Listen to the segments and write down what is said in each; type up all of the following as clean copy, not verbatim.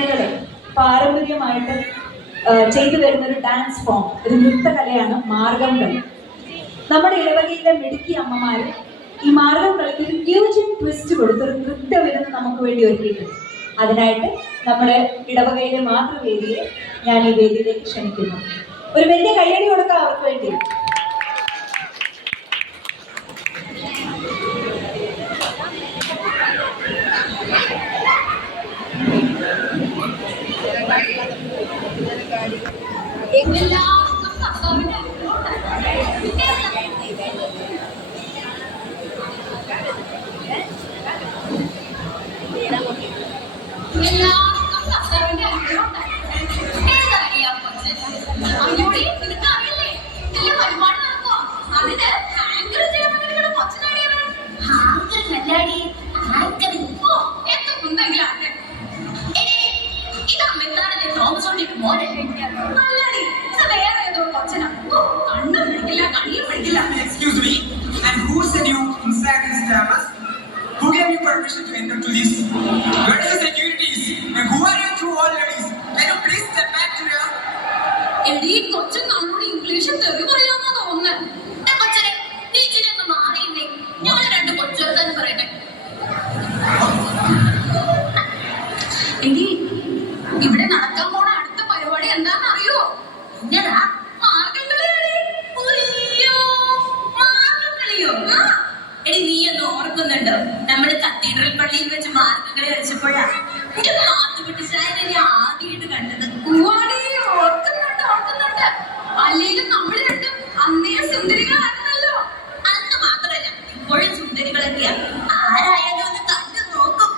മലയാളികൾ പാരമ്പര്യമായിട്ട് ചെയ്തു വരുന്ന ഒരു ഡാൻസ് ഫോം, ഒരു നൃത്തകലയാണ് മാർഗം കളി. നമ്മുടെ ഇടവകയിലെ മിടുക്കി അമ്മമാർ ഈ മാർഗം കളിക്ക് ഒരു ഫ്യൂഷൻ ട്വിസ്റ്റ് കൊടുത്തൊരു നൃത്തവിരുന്ന് നമുക്ക് വേണ്ടി ഒരുക്കിയിട്ടുണ്ട്. അതിനായിട്ട് നമ്മുടെ ഇടവകയിലെ മാതൃവേദിയെ ഞാൻ ഈ വേദിയിലേക്ക് ക്ഷണിക്കുന്നു. ഒരു വലിയ കയ്യടി കൊടുക്കാം അവർക്ക് വേണ്ടി. Excuse me, and who said you inside this campus? Who gave you permission to enter to this? Where is the securities? And who are you two old ladies? Can you please step back to here? എടീ കൊച്ചു നമ്മളോട് English തെറി പറയാമെന്നാ തോന്നുന്നത്. കൊച്ചനെ നീ ഇതിനൊന്ന് മാറിയില്ലേ? ഞങ്ങൾ രണ്ട് കൊച്ചുവർത്താൻ പറയട്ടെ. എടീ ഇവിടെ നടക്കാൻ പോണ അടുത്ത പരിപാടി എന്താന്ന് അറിയോ? എന്നതാ? മാർഗംകളിയാണ്. മാർഗംകളിയോ? എടി നീ ഒന്ന് ഓർക്കുന്നുണ്ടോ? നമ്മുടെ കത്തീഡ്രൽ പള്ളിയിൽ വെച്ച് മാർഗംകളി കളിച്ചപ്പോഴാ എന്റെ മാത്തുകുട്ടിച്ചായനെ ഞാൻ ആദ്യമായിട്ട് കണ്ടത്. ഓർക്കുന്നുണ്ട്. അല്ലെങ്കിലും നമ്മൾ രണ്ടും അന്നേ സുന്ദരികളായിരുന്നല്ലോ. അന്ന് മാത്രല്ല ഇപ്പോഴും സുന്ദരികളൊക്കെയാ. ആരായാലും ഒന്ന് കണ്ടു നോക്കും.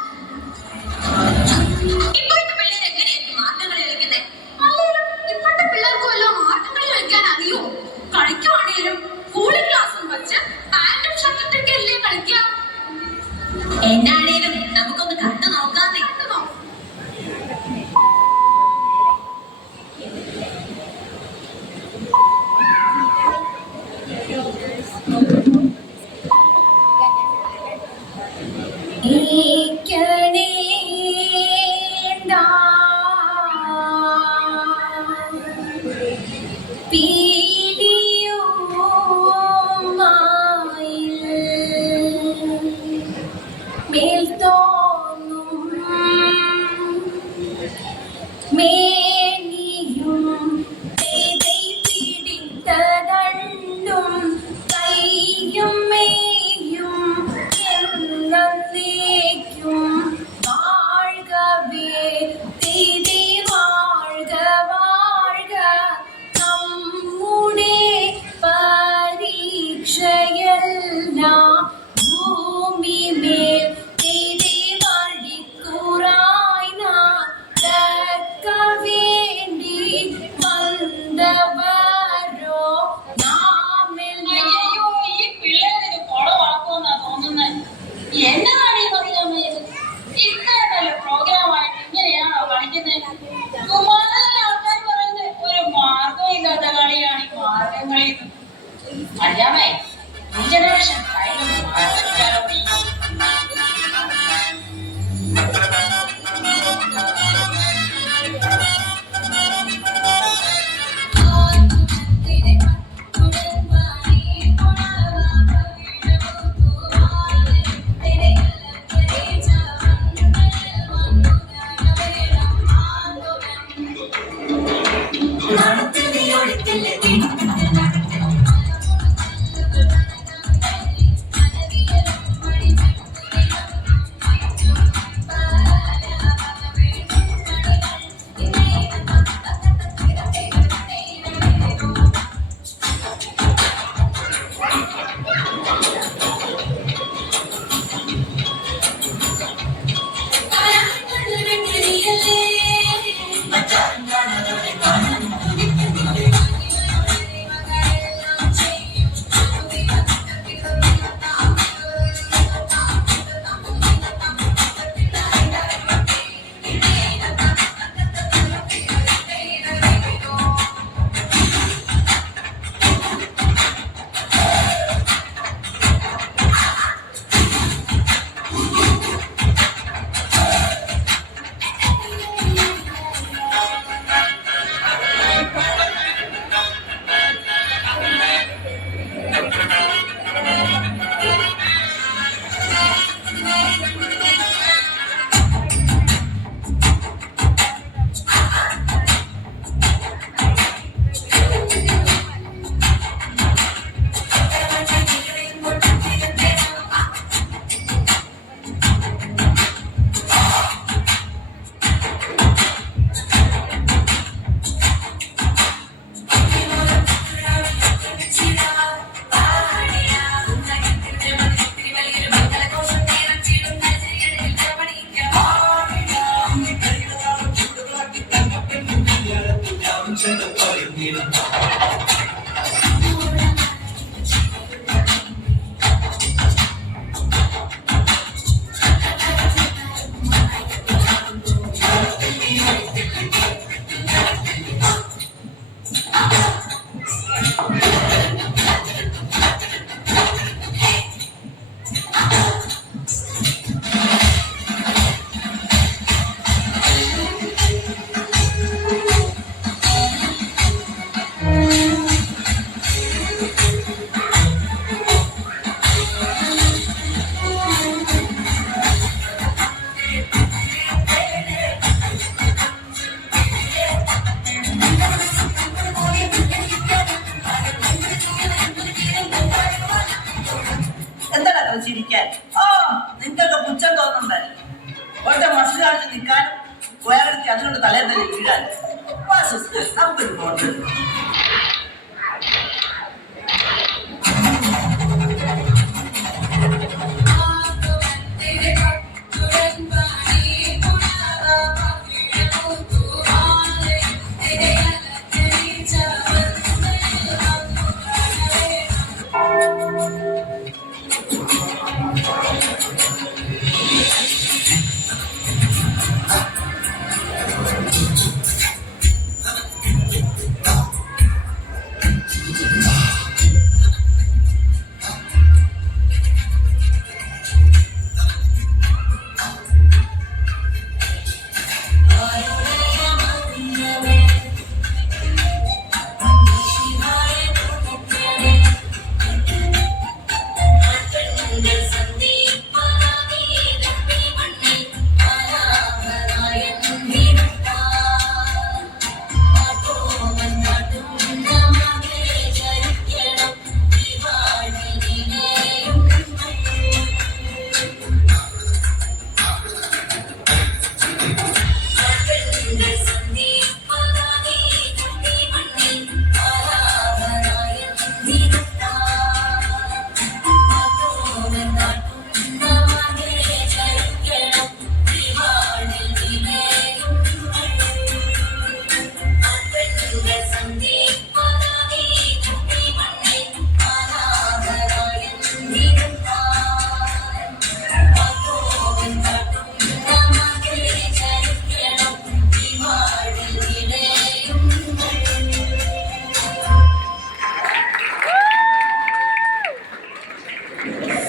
ഇപ്പോൾ കണ്ടുകൊണ്ട് തലയിൽ തന്നെ വീഴാൻ. വാ സിസ്റ്റർ, നമുക്കൊരു ഫോട്ടോ എടുക്കാം.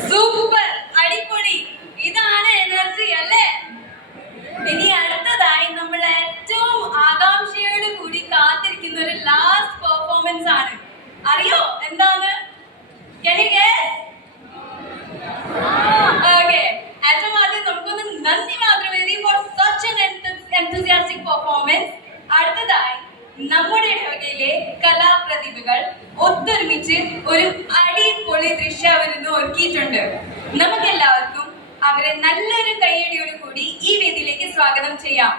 സൂപ്പർ, അടിപൊളി. ഇതാണ് എനർജി അല്ലേ? ഇനി അടുത്തതായി നമ്മൾ ഏറ്റവും ആകാംക്ഷയോട് കൂടി കാത്തിരിക്കുന്ന ഒരു ലാസ്റ്റ് പെർഫോമൻസ് ആണ്. അറിയോ എന്താണ്? Can you guess? Okay. ഏറ്റവും ആദ്യം നമുക്കൊന്ന് നന്ദി മാത്രമേ for such an enthusiastic performance. അടുത്തതായി നമ്മുടെ ഇടവകയിലെ കലാപ്രതിഭകൾ ഒത്തൊരുമിച്ച് ഒരു അടിപൊളി ദൃശ്യാവതരണം ഒരുക്കിയിട്ടുണ്ട്. നമുക്കെല്ലാവർക്കും അവരെ നല്ലൊരു കൈയടിയോട് കൂടി ഈ വേദിയിലേക്ക് സ്വാഗതം ചെയ്യാം.